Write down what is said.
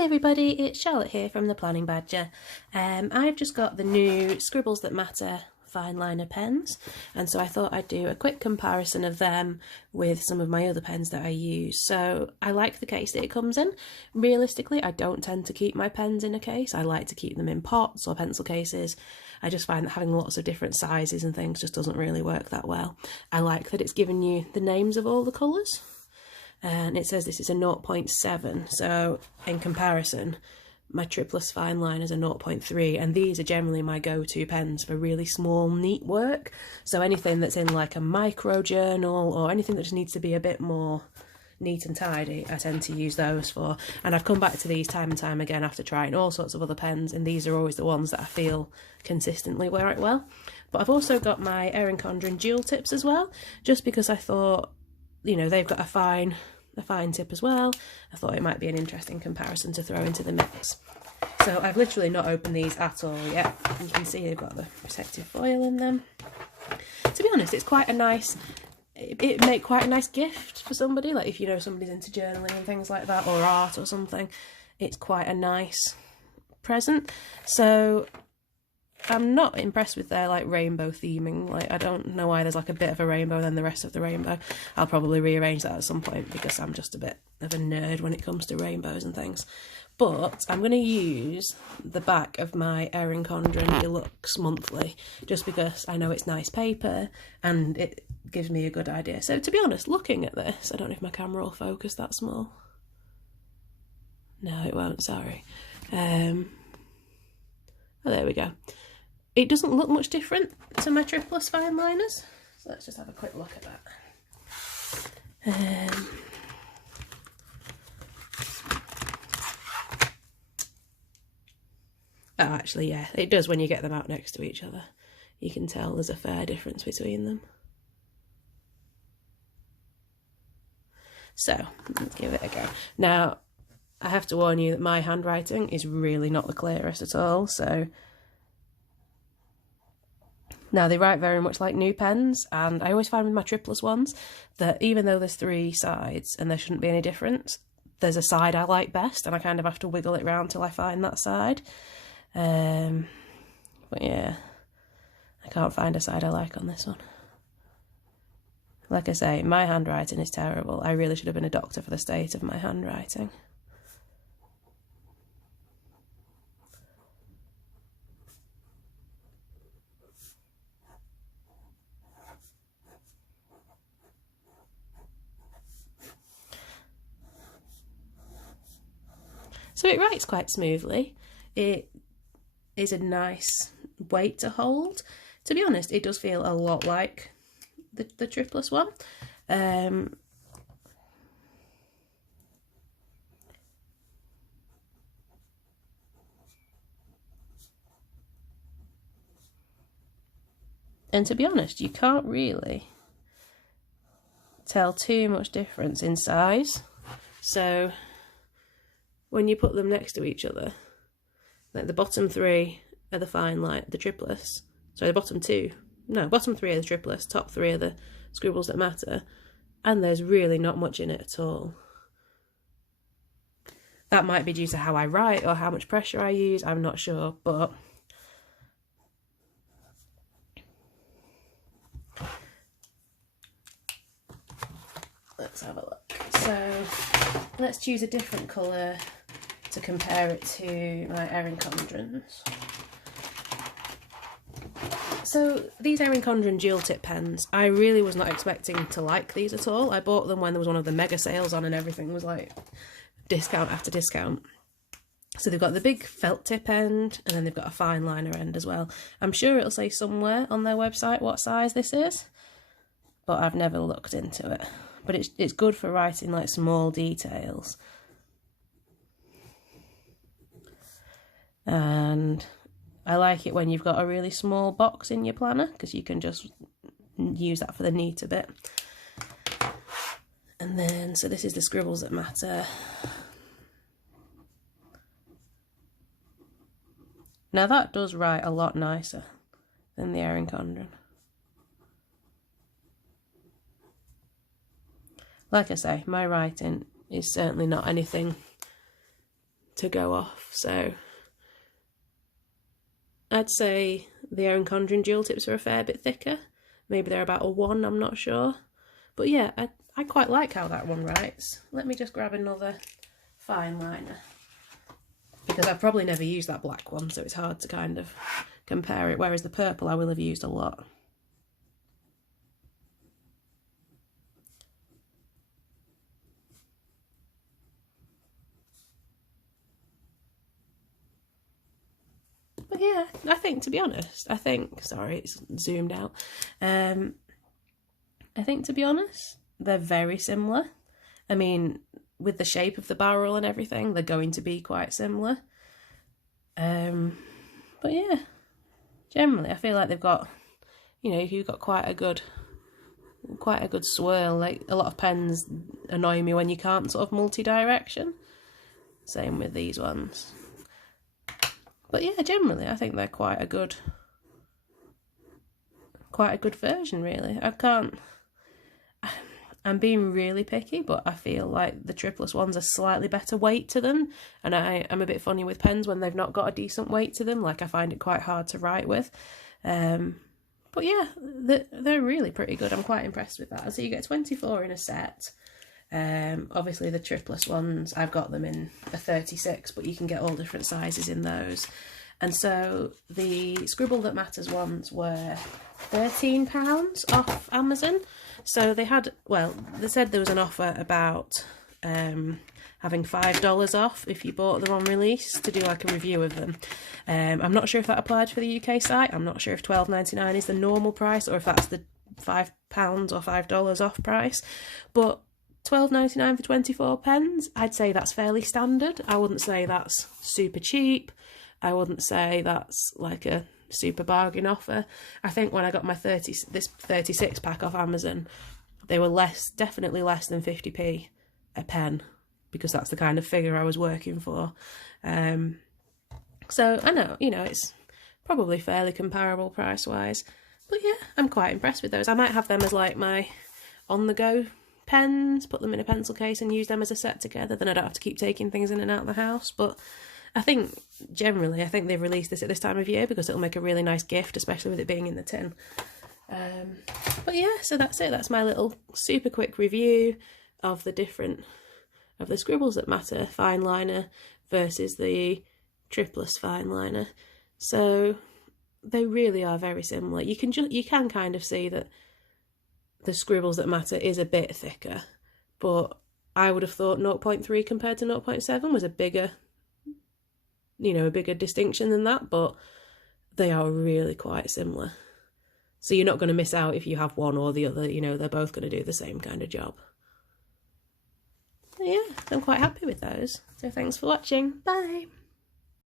Hey everybody, it's Charlotte here from the Planning Badger. I've just got the new Scribbles That Matter fineliner pens, and so I thought I'd do a quick comparison of them with some of my other pens that I use. So I like the case that it comes in. Realistically, I don't tend to keep my pens in a case. I like to keep them in pots or pencil cases. I just find that having lots of different sizes and things just doesn't really work that well. I like that it's given you the names of all the colours. And it says this is a 0.7, so in comparison my triplus fineliners are 0.3, and these are generally my go-to pens for really small neat work. So anything that's in like a micro journal or anything that just needs to be a bit more neat and tidy, I tend to use those for. And I've come back to these time and time again after trying all sorts of other pens, and these are always the ones that I feel consistently wear it well. But I've also got my Erin Condren dual tips as well, just because I thought, you know, they've got a fine tip as well. I thought it might be an interesting comparison to throw into the mix. So I've literally not opened these at all yet. You can see they've got the protective foil in them. To be honest, it's quite a nice, it'd make quite a nice gift for somebody, like if you know somebody's into journaling and things like that, or art or something. It's quite a nice present. So I'm not impressed with their like rainbow theming. Like, I don't know why there's like a bit of a rainbow and then the rest of the rainbow. I'll probably rearrange that at some point because I'm just a bit of a nerd when it comes to rainbows and things. But I'm going to use the back of my Erin Condren Deluxe Monthly just because I know it's nice paper and it gives me a good idea. So to be honest, looking at this, I don't know if my camera will focus that small. No, it won't, sorry. Oh, there we go. It doesn't look much different to my triplus fineliners, so let's just have a quick look at that. Oh, actually, yeah, it does when you get them out next to each other. You can tell there's a fair difference between them. So, let's give it a go. Now, I have to warn you that my handwriting is really not the clearest at all, so now they write very much like new pens, and I always find with my triplus ones that even though there's three sides and there shouldn't be any difference, there's a side I like best and I kind of have to wiggle it around till I find that side. But yeah, I can't find a side I like on this one. Like I say, my handwriting is terrible. I really should have been a doctor for the state of my handwriting. So it writes quite smoothly. It is a nice weight to hold. To be honest, it does feel a lot like the triplus one. And to be honest, you can't really tell too much difference in size. So when you put them next to each other, like the bottom three are the the triplus. Sorry, the bottom three are the triplus, top three are the Scribbles That Matter, and there's really not much in it at all. That might be due to how I write or how much pressure I use, I'm not sure, but let's have a look. So let's choose a different colour to compare it to my Erin Condrens. So these Erin Condren dual tip pens, I really was not expecting to like these at all. I bought them when there was one of the mega sales on and everything was like discount after discount. So they've got the big felt tip end and then they've got a fine liner end as well. I'm sure it'll say somewhere on their website what size this is, but I've never looked into it. But it's good for writing like small details. And I like it when you've got a really small box in your planner because you can just use that for the neater bit. And then, so this is the Scribbles That Matter. Now that does write a lot nicer than the Erin Condren. Like I say, my writing is certainly not anything to go off. So I'd say the Erin Condren dual tips are a fair bit thicker. Maybe they're about a 1, I'm not sure. But yeah, I quite like how that one writes. Let me just grab another fine liner, because I've probably never used that black one, so it's hard to kind of compare it, whereas the purple I will have used a lot. But yeah, I think, to be honest, sorry, it's zoomed out. I think, to be honest, they're very similar. I mean, with the shape of the barrel and everything, they're going to be quite similar. But yeah, generally, I feel like they've got, you know, you've got quite a good swirl. Like, a lot of pens annoy me when you can't sort of multi-direction. Same with these ones. But yeah, generally, I think they're quite a good version, really. I'm being really picky, but I feel like the triplus ones are slightly better weight to them, and I'm a bit funny with pens when they've not got a decent weight to them. Like, I find it quite hard to write with. But yeah, they're really pretty good. I'm quite impressed with that. So you get 24 in a set. Obviously the triplus ones, I've got them in a 36, but you can get all different sizes in those. And so the Scribble That Matters ones were £13 off Amazon. So they had, well, they said there was an offer about having $5 off if you bought them on release, to do like a review of them. I'm not sure if that applied for the UK site. I'm not sure if £12.99 is the normal price, or if that's the £5 or $5 off price. But £12.99 for 24 pens, I'd say that's fairly standard. I wouldn't say that's super cheap. I wouldn't say that's like a super bargain offer. I think when I got my this 36 pack off Amazon, they were definitely less than 50p a pen, because that's the kind of figure I was working for. So I know, you know, it's probably fairly comparable price wise, but yeah, I'm quite impressed with those. I might have them as like my on the go pens, put them in a pencil case and use them as a set together, then I don't have to keep taking things in and out of the house. But I think generally, I think they've released this at this time of year because it'll make a really nice gift, especially with it being in the tin. But yeah, so that's it. That's my little super quick review of the Scribbles That Matter fine liner versus the triplus fine liner. So they really are very similar. You can kind of see that the Scribbles That Matter is a bit thicker, but I would have thought 0.3 compared to 0.7 was a bigger distinction than that, but they are really quite similar. So you're not going to miss out if you have one or the other, you know, they're both going to do the same kind of job. So yeah, I'm quite happy with those. So thanks for watching. Bye!